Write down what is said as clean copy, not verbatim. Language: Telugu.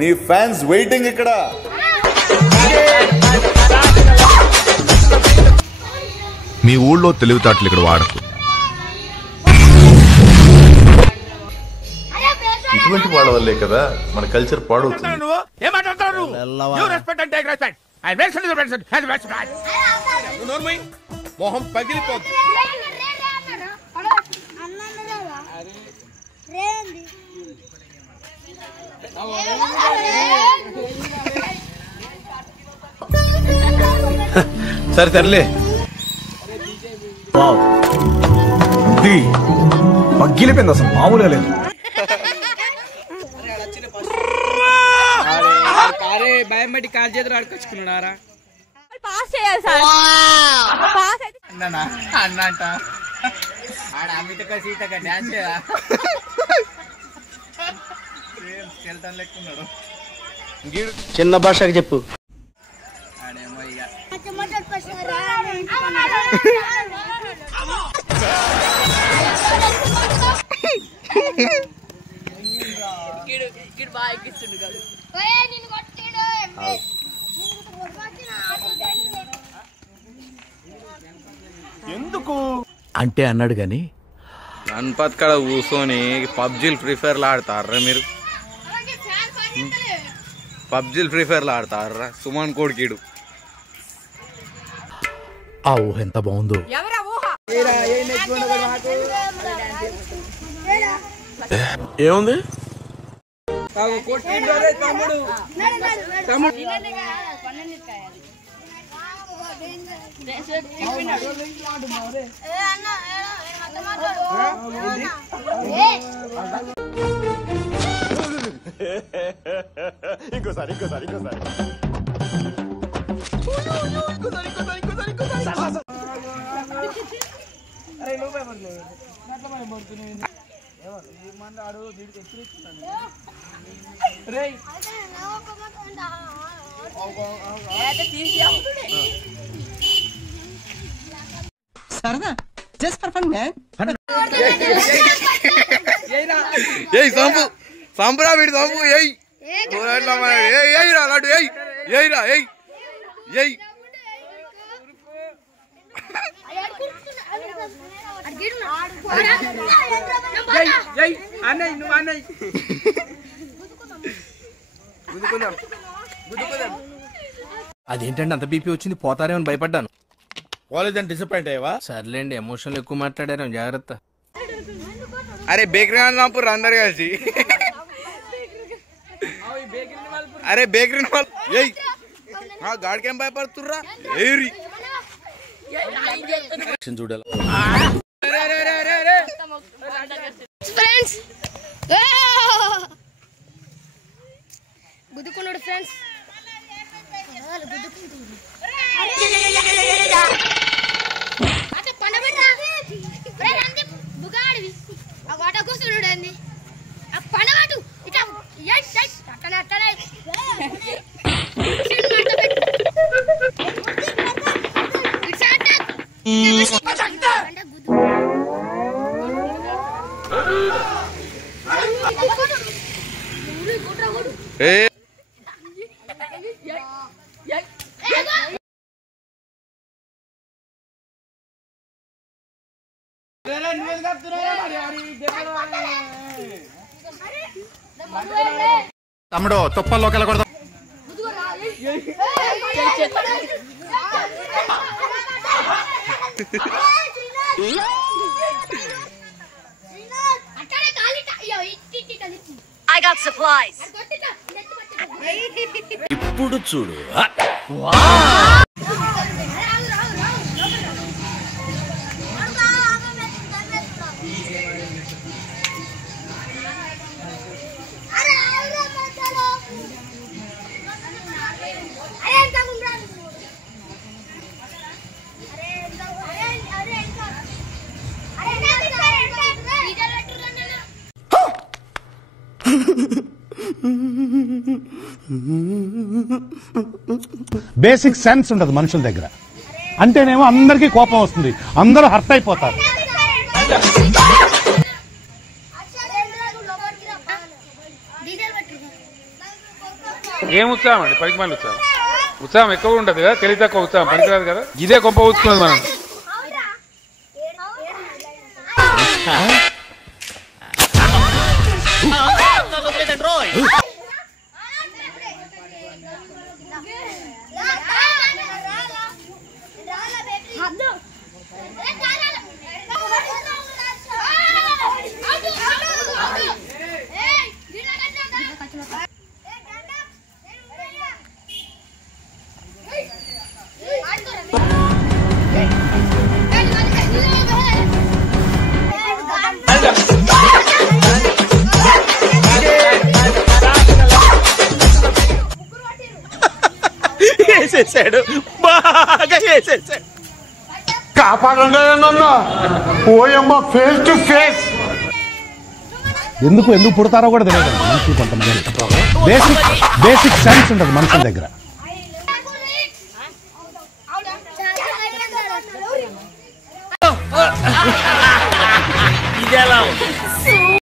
నీ ఫ్యాన్స్ వెయిటింగ్ ఇక్కడ. మీ ఊళ్ళో తెలివితేటలు ఇక్కడ వాడకు. ఇటువంటి వాళ్ళ వల్లే కదా మన కల్చర్ పాడవుతుంది. మొహం పగిలిపోతుంది. సరే సర్లే. పగిలిపోయింది, అసలు మామూలుగా లేదు. భయం బట్టి కాలు చేతులు అడుకొచ్చుకున్నాడారా? అన్నంట ఆడ అమితక సీతక డాన్స్ లెక్కున్నాడు. చిన్న భాషకు చెప్పు. ఆడేమో ఇక ఎందుకు అంటే అన్నాడు గాని గణపతి కాడ కూర్చొని పబ్జీలు ఫ్రీ ఫైర్లు ఆడతారా మీరు? పబ్జీలు ఫ్రీ ఫైర్లు ఆడతారా? సుమన్ కోడికీడు ఆ ఊహ ఎంత బాగుందో. ఏముంది? ఇంకోసారి సరదా జస్ట్ ఫర్ ఫన్ మ్యాన్. ఏయ్ సంపు సంపురా వీడి సంపు. ఏయ్ ఏయ్ రా లాడు. ఏయ్ ఏయ్ రా. ఏయ్ ఏయ్ అన్నయ్య నువ్వు అన్నయ్య అదేంటండి అంత బీపీ వచ్చింది? పోతారేమని భయపడ్డాను. కాలేజ్ డిసప్పాయింట్ అయ్యావా? సర్లేండి, ఎమోషన్లు ఎక్కువ మాట్లాడారు, జాగ్రత్త. అరే బేకరీ అన్నప్పుడు అందరు కలిసి. అరే బేకరీ వాళ్ళు ఏయ్ గాడికేం భయపడుతుర్రా? ఏరి చూడాలి. Friends గుద్దుకున్నాడు friends. బుగాడివి ఆ వాట కూర్చున్నాడు అండి. ఆ పండవాటు ఇట్లా అట్టనే అట్టనే తమ్ముడు తుప్పల్లోకి వెళ్ళకూడదు. ఇప్పుడు చూడు. బేసిక్ సెన్స్ ఉండదు మనుషుల దగ్గర. అంటేనేమో అందరికీ కోపం వస్తుంది, అందరూ హర్ట్ అయిపోతారు. ఏం ఉత్సాహం అండి, పనికి మళ్ళీ ఉత్సాహం. ఉత్సాహం ఎక్కువ ఉంటుంది కదా, తెలివి తక్కువ ఉత్సాహం పనికిరాదు కదా. ఇదే గొప్ప ఊచుకున్నది మనం. వేసేసాడు, బాగా వేసేసాడు. కాపాడండి నన్ను. ఓయమ్మ, ఫేస్ టు ఫేస్. ఎందుకు పుడతారో కూడా తెలియదు మనుషులు. కొంతమంది బేసిక్ సెన్స్ ఉంటుంది మనుషుల దగ్గర. ఇదేలా